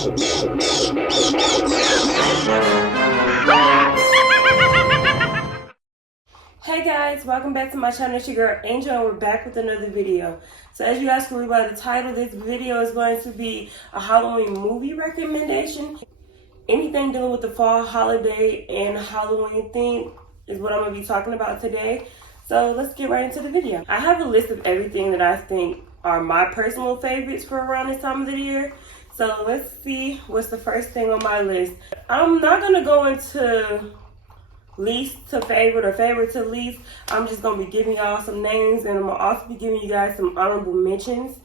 Hey guys, welcome back to my channel. It's your girl Angel and we're back with another video. So as you guys can read by the title, this video is going to be a Halloween movie recommendation. Anything dealing with the fall holiday and Halloween theme is what I'm going to be talking about today. So let's get right into the video. I have a list of everything that I think are my personal favorites for around this time of the year. So let's see what's the first thing on my list. I'm not going to go into least to favorite or favorite to least. I'm just going to be giving y'all some names, and I'm going to also be giving you guys some honorable mentions.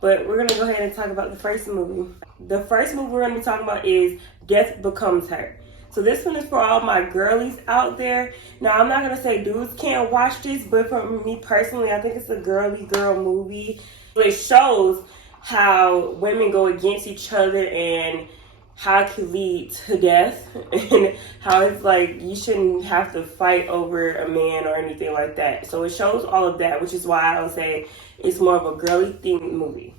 But we're going to go ahead and talk about the first movie. The first movie we're going to be talking about is Death Becomes Her. So this one is for all my girlies out there. Now, I'm not going to say dudes can't watch this, but for me personally, I think it's a girly girl movie. It shows how women go against each other and how it can lead to death, and how it's like you shouldn't have to fight over a man or anything like that. So it shows all of that, which is why I would say it's more of a girly themed movie.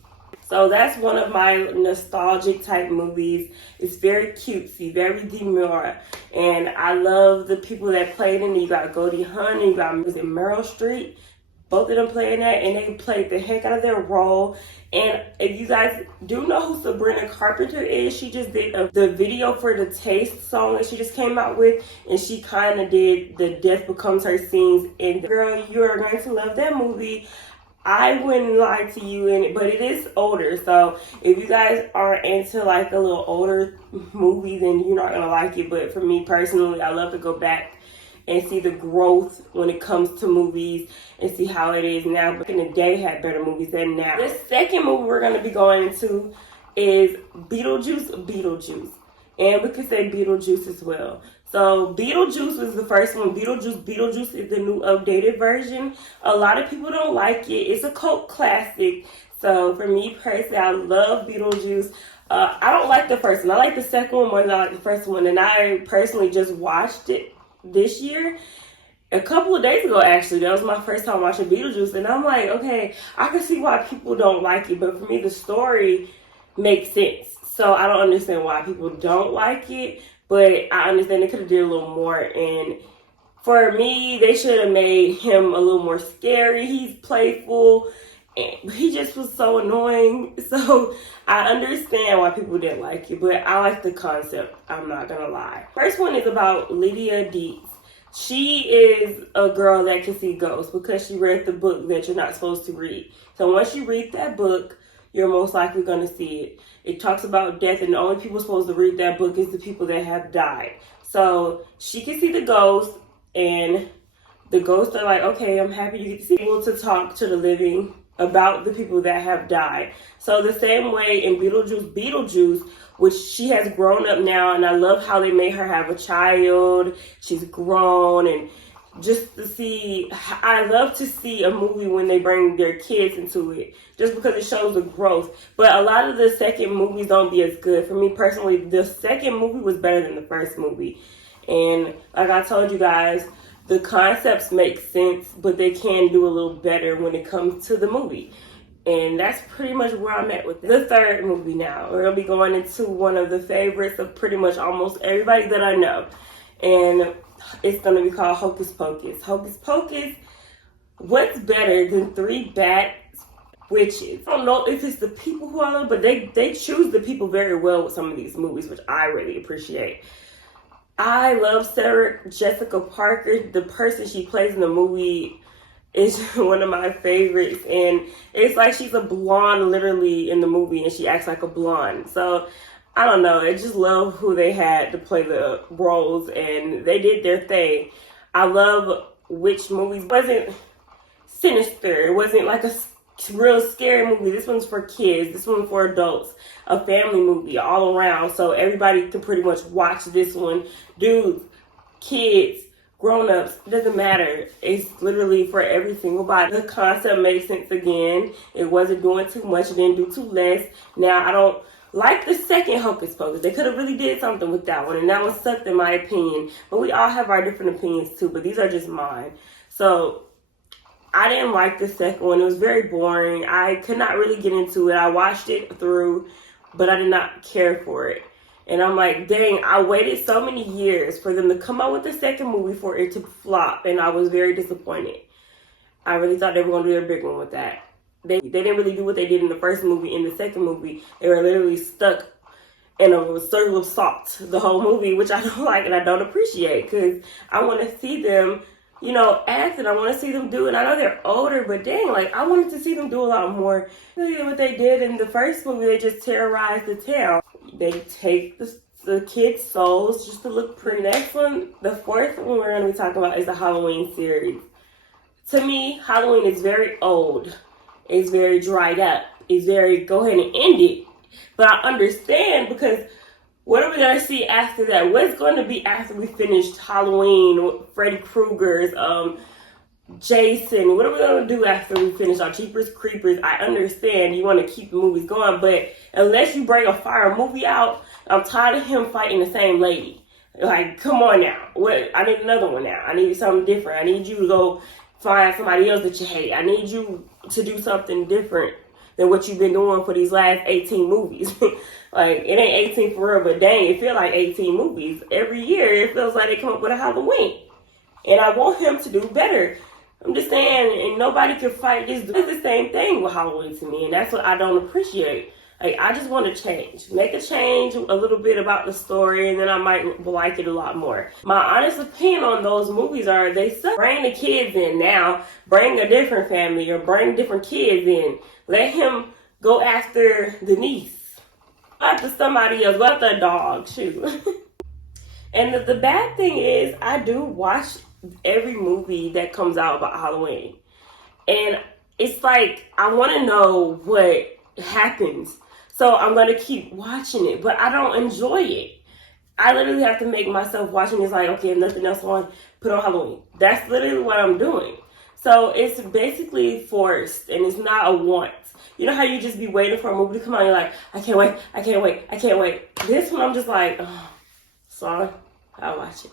So that's one of my nostalgic type movies. It's very cutesy, very demure, and I love the people that played in it. You got Goldie Hawn and you got Meryl Streep. Both of them playing that, and they played the heck out of their role. And if you guys do know who Sabrina Carpenter is, she just did the video for the Taste song that she just came out with, and she kind of did the Death Becomes Her scenes. And girl, you are going to love that movie. I wouldn't lie to you, but it is older. So if you guys are into like a little older movie, then you're not going to like it. But for me personally, I love to go back and see the growth when it comes to movies and see how it is now. But in the day had better movies than now. The second movie we're going to be going into is Beetlejuice. And we could say Beetlejuice as well. So Beetlejuice was the first one. Beetlejuice is the new updated version. A lot of people don't like it. It's a cult classic. So for me personally, I love Beetlejuice. I don't like the first one. I like the second one more than I like the first one. And I personally just watched it this year, a couple of days ago actually. That was my first time watching Beetlejuice, and I'm like, okay, I can see why people don't like it, but for me the story makes sense. So I don't understand why people don't like it, but I understand they could have did a little more. And for me, they should have made him a little more scary. He's playful, and he just was so annoying. So I understand why people didn't like it, but I like the concept, I'm not gonna lie. First one is about Lydia Deetz. She is a girl that can see ghosts because she read the book that you're not supposed to read. So once you read that book, you're most likely gonna see it. It talks about death, and the only people supposed to read that book is the people that have died. So she can see the ghosts, and the ghosts are like, okay, I'm happy you get to see able to talk to the living about the people that have died. So the same way in Beetlejuice, which she has grown up now, and I love how they made her have a child. She's grown, and just to see, I love to see a movie when they bring their kids into it, just because it shows the growth. But a lot of the second movies don't be as good. For me personally, the second movie was better than the first movie. And like I told you guys, the concepts make sense, but they can do a little better when it comes to the movie. And that's pretty much where I'm at with it. The third movie now. We're going to be going into one of the favorites of pretty much almost everybody that I know. And it's going to be called Hocus Pocus. Hocus Pocus, what's better than three bad witches? I don't know if it's the people who I love, but they choose the people very well with some of these movies, which I really appreciate. I love Sarah Jessica Parker. The person she plays in the movie is one of my favorites. And it's like she's a blonde literally in the movie, and she acts like a blonde. So I don't know. I just love who they had to play the roles, and they did their thing. I love witch movies. It wasn't sinister. It wasn't like a real scary movie. This one's for kids. This one's for adults. A family movie all around. So everybody can pretty much watch this one. Dudes, kids, grown-ups, it doesn't matter. It's literally for every single body. The concept made sense again. It wasn't doing too much. It didn't do too less. Now, I don't like the second Hocus Pocus. They could have really did something with that one, and that one sucked in my opinion. But we all have our different opinions too, but these are just mine. So I didn't like the second one. It was very boring. I could not really get into it. I watched it through but I did not care for it. And I'm like, dang, I waited so many years for them to come out with the second movie for it to flop, and I was very disappointed. I really thought they were going to do their big one with that. They didn't really do what they did in the first movie. In the second movie, they were literally stuck in a circle of salt the whole movie, which I don't like and I don't appreciate, because I want to see them, you know, act, and I want to see them do it. I know they're older, but dang, like, I wanted to see them do a lot more. What they did in the first movie, they just terrorized the town. They take the kids' souls just to look pretty. Next one, the fourth one we're going to be talking about is the Halloween series. To me, Halloween is very old. It's very dried up. It's very, go ahead and end it. But I understand, because what are we going to see after that? What's going to be after we finished Halloween, Freddy Krueger's, Jason? What are we going to do after we finish our Jeepers Creepers? I understand you want to keep the movies going, but unless you bring a fire movie out, I'm tired of him fighting the same lady. Like, come on now. What? I need another one now. I need something different. I need you to go find somebody else that you hate. I need you to do something different than what you've been doing for these last 18 movies. Like, it ain't 18 for real, but dang, it feels like 18 movies. Every year, it feels like they come up with a Halloween. And I want him to do better. I'm just saying, and nobody can fight this. It's the same thing with Halloween to me, and that's what I don't appreciate. Like, I just want to change. Make a change a little bit about the story, and then I might like it a lot more. My honest opinion on those movies are they suck. Bring the kids in now. Bring a different family, or bring different kids in. Let him go after the niece. Go after somebody else. Go after a dog. Shoot. And the bad thing is, I do watch every movie that comes out about Halloween. And it's like, I want to know what happens. So I'm going to keep watching it, but I don't enjoy it. I literally have to make myself watching. It's like, okay, if nothing else on, put on Halloween. That's literally what I'm doing. So it's basically forced, and it's not a want. You know how you just be waiting for a movie to come out, and you're like, I can't wait, I can't wait, I can't wait. This one, I'm just like, oh, sorry, I'll watch it.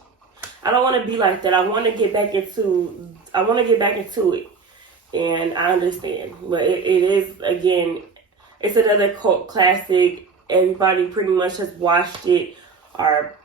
I don't want to be like that. I want to get back into it. And I understand. But it is, again, it's another cult classic. Everybody pretty much has watched it. Our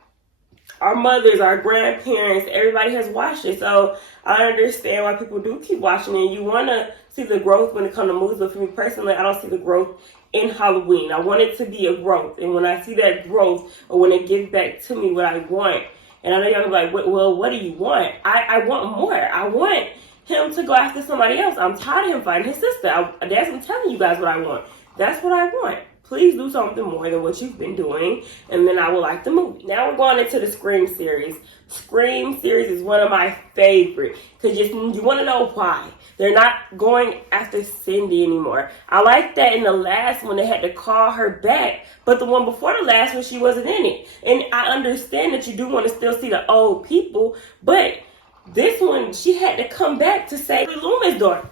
mothers, our grandparents, everybody has watched it. So I understand why people do keep watching it. You want to see the growth when it comes to movies. But for me personally, I don't see the growth in Halloween. I want it to be a growth. And when I see that growth, or when it gives back to me what I want, and I know y'all gonna be like, well, what do you want? I want more. I want him to go after somebody else. I'm tired of him fighting his sister. I'm telling you guys what I want. That's what I want. Please do something more than what you've been doing, and then I will like the movie. Now we're going into the Scream series. Scream series is one of my favorite, because you want to know why. They're not going after Cindy anymore. I like that in the last one they had to call her back, but the one before the last one, she wasn't in it. And I understand that you do want to still see the old people, but this one, she had to come back to save Loomis' daughter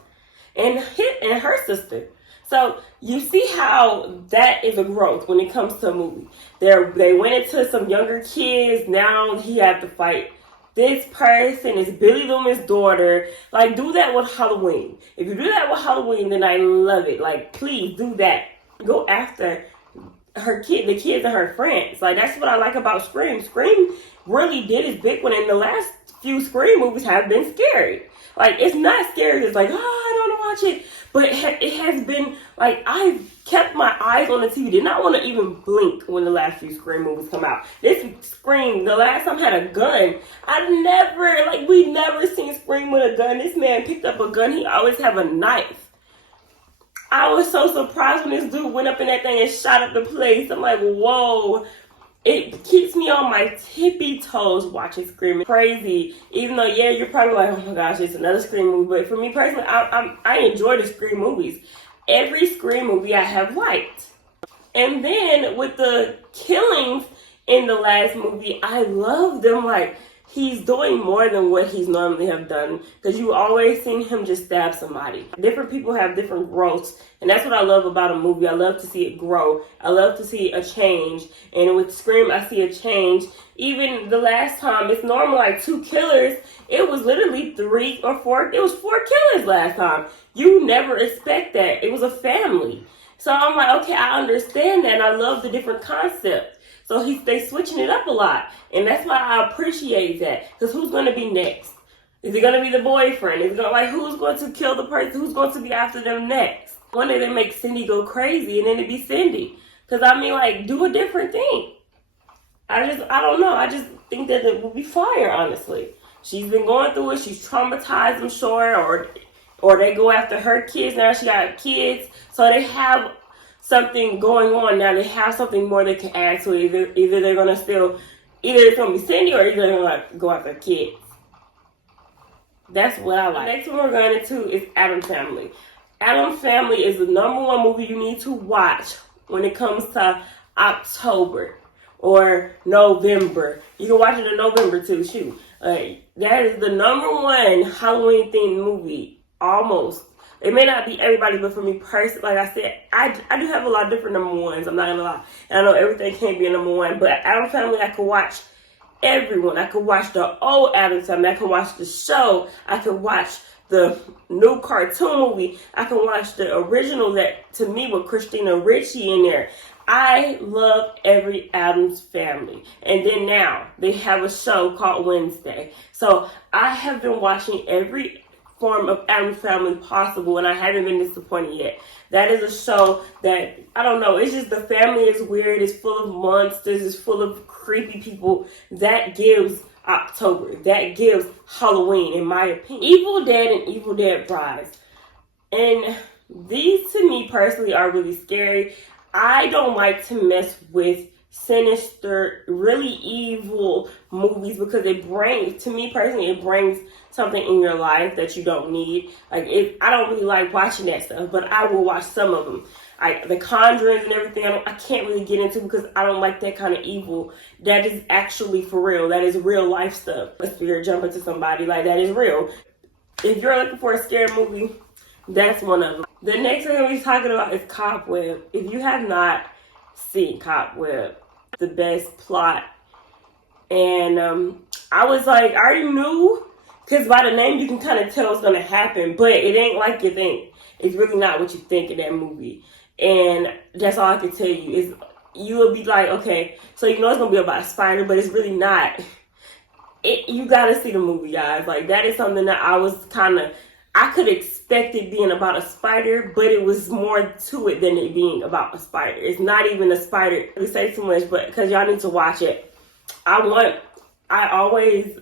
and her sister. So you see how that is a growth when it comes to a movie. They went into some younger kids. Now he had to fight this person. It's Billy Loomis' daughter. Like, do that with Halloween. If you do that with Halloween, then I love it. Like, please do that. Go after the kids and her friends. Like, that's what I like about Scream. Scream really did its big one, and the last few Scream movies have been scary. Like, it's not scary. It's like, oh, I don't want to watch it. But it has been, like, I've kept my eyes on the TV. Did not want to even blink when the last few Scream movies come out. This Scream, the last time had a gun. We never seen Scream with a gun. This man picked up a gun. He always have a knife. I was so surprised when this dude went up in that thing and shot up the place. I'm like, whoa. It keeps me on my tippy toes watching Scream. Crazy. Even though, yeah, you're probably like, oh my gosh, it's another Scream movie. But for me personally, I enjoy the Scream movies. Every Scream movie I have liked. And then with the killings in the last movie, I love them. Like, he's doing more than what he's normally have done, because you always seen him just stab somebody. Different people have different growths, and that's what I love about a movie. I love to see it grow. I love to see a change, and with Scream, I see a change. Even the last time, it's normally like 2 killers. It was literally 3 or 4. It was 4 killers last time. You never expect that. It was a family. So I'm like, okay, I understand that, and I love the different concepts. So they switching it up a lot, and that's why I appreciate that. Because who's going to be next? Is it going to be the boyfriend? Is it going who's going to kill the person? Who's going to be after them next? One day they make Cindy go crazy, and then it be Cindy. Because I mean, like, do a different thing. I don't know. I just think that it will be fire, honestly. She's been going through it. She's traumatized, I'm sure, or they go after her kids. Now she got kids, so they have something going on now. They have something more they can add to it. Either they're gonna either it's gonna be Cindy, or either they're gonna go after kids. That's what I like. The next one we're going into is Addams Family. Addams Family is the #1 movie you need to watch when it comes to October or November. You can watch it in November too. Shoot. That is the #1 Halloween themed movie. Almost. It may not be everybody, but for me personally, like I said, I do have a lot of different #1s. I'm not gonna lie. And I know everything can't be a #1, but Addams Family, I could watch everyone. I could watch the old Addams Family. I could watch the show. I could watch the new cartoon movie. I can watch the original that, to me, with Christina Ricci in there. I love every Addams Family. And then now they have a show called Wednesday. So I have been watching every form of Addams Family possible, and I haven't been disappointed yet. That is a show that, I don't know, it's just the family is weird. It's full of monsters. It's full of creepy people. That gives October. That gives Halloween, in my opinion. Evil Dead and Evil Dead Rise. And these, to me personally, are really scary. I don't like to mess with sinister, really evil movies because to me personally, it brings something in your life that you don't need. Like, I don't really like watching that stuff, but I will watch some of them. The Conjurings and everything, I can't really get into because I don't like that kind of evil. That is actually for real. That is real life stuff. A spirit jump into somebody, like, that is real. If you're looking for a scary movie, that's one of them. The next thing we're talking about is Cobweb. If you have not seen Cobweb, the best plot. And I was like, I already knew, because by the name you can kind of tell what's going to happen, but it ain't like you think. It's really not what you think in that movie. And that's all I can tell you is you will be like, okay, so you know it's going to be about a spider, but it's really not. You got to see the movie, guys. Like, that is something that I could expect it being about a spider, but it was more to it than it being about a spider. It's not even a spider. We say too much, but because y'all need to watch it. I always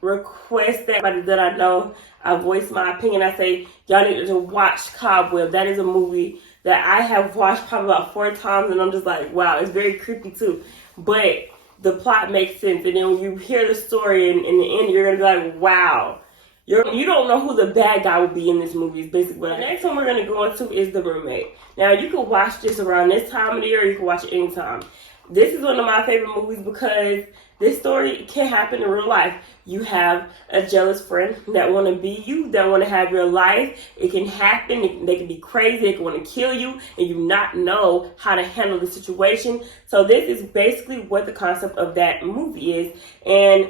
request that everybody that I know, I voice my opinion. I say, y'all need to watch Cobweb. That is a movie that I have watched probably about 4 times, and I'm just like, wow, it's very creepy too. But the plot makes sense, and then when you hear the story and in the end, you're going to be like, wow. You don't know who the bad guy will be in this movie, is basically what. The next one we're going to go into is The Roommate. Now, you can watch this around this time of the year, or you can watch it anytime. This is one of my favorite movies because this story can happen in real life. You have a jealous friend that want to be you, that want to have your life. It can happen. They can be crazy. They can want to kill you, and you not know how to handle the situation. So this is basically what the concept of that movie is. And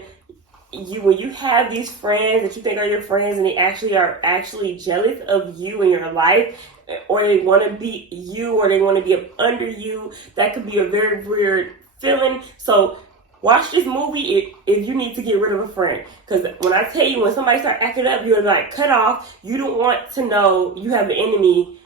when you have these friends that you think are your friends and they are actually jealous of you in your life, or they want to be you, or they want to be up under you, that could be a very weird feeling. So watch this movie if you need to get rid of a friend. Because when I tell you, when somebody start acting up, you're like, cut off. You don't want to know you have an enemy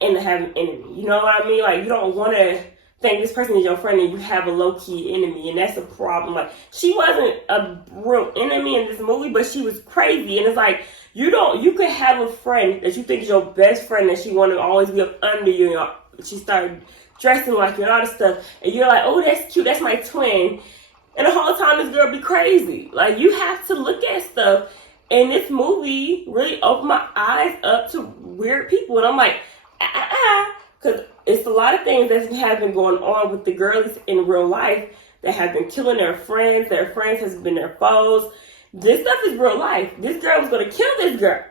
and have an enemy. You know what I mean? Like, you don't want to think this person is your friend and you have a low-key enemy, and that's a problem. Like, she wasn't a real enemy in this movie, but she was crazy. And it's like, you could have a friend that you think is your best friend and she want to always be up under you, and she started dressing like you and all this stuff, and you're like, oh, that's cute, that's my twin, and the whole time this girl be crazy. Like, you have to look at stuff, and this movie really opened my eyes up to weird people, and I'm like, because it's a lot of things that have been going on with the girls in real life that have been killing their friends has been their foes. This stuff is real life. This girl was going to kill this girl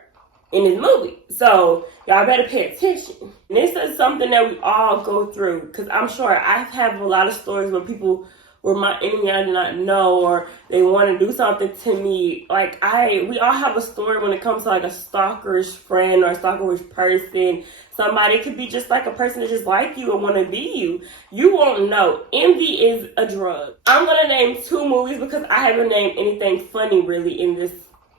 in this movie. So y'all better pay attention. And this is something that we all go through, because I'm sure I have a lot of stories where people were my enemy I did not know, or they want to do something to me. Like, we all have a story when it comes to like a stalkerish friend or a stalkerish person. Somebody could be just like a person that just like you or want to be you. You won't know. Envy is a drug. I'm going to name 2 movies because I haven't named anything funny really in this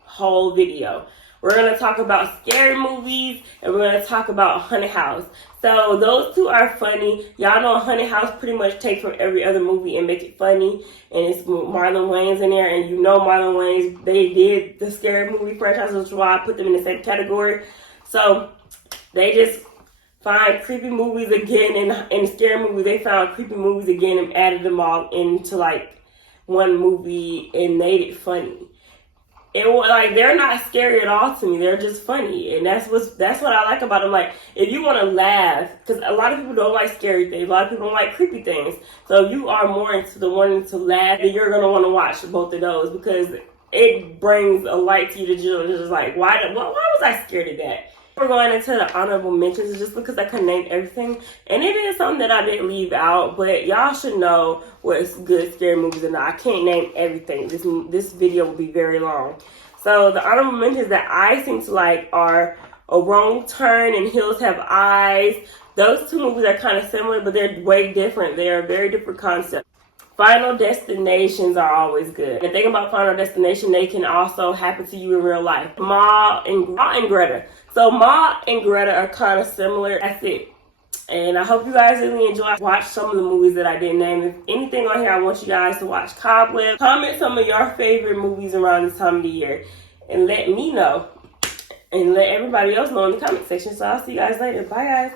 whole video. We're going to talk about scary movies, and we're going to talk about Haunted House. So those 2 are funny. Y'all know Haunted House pretty much take from every other movie and make it funny. And it's Marlon Wayans in there. And you know Marlon Wayans, they did the scary movie franchise, which is why I put them in the same category. So they just find creepy movies again. In scary movies, they found creepy movies again and added them all into like one movie and made it funny. It was like, they're not scary at all to me. They're just funny, and that's what I like about them. Like, if you want to laugh, because a lot of people don't like scary things, a lot of people don't like creepy things. So if you are more into the wanting to laugh, then you're gonna want to watch both of those because it brings a light to you to just like, why was I scared of that? We're going into the honorable mentions just because I couldn't name everything. And it is something that I didn't leave out, but y'all should know what's good scary movies and I can't name everything. This video will be very long. So the honorable mentions that I seem to like are A Wrong Turn and Hills Have Eyes. Those 2 movies are kind of similar, but they're way different. They're a very different concept. Final Destinations are always good. The thing about Final Destination, they can also happen to you in real life. Ma and Greta. So Ma and Greta are kind of similar. That's it. And I hope you guys really watch some of the movies that I didn't name. If anything on here, I want you guys to watch Cobweb. Comment some of your favorite movies around this time of the year. And let me know. And let everybody else know in the comment section. So I'll see you guys later. Bye, guys.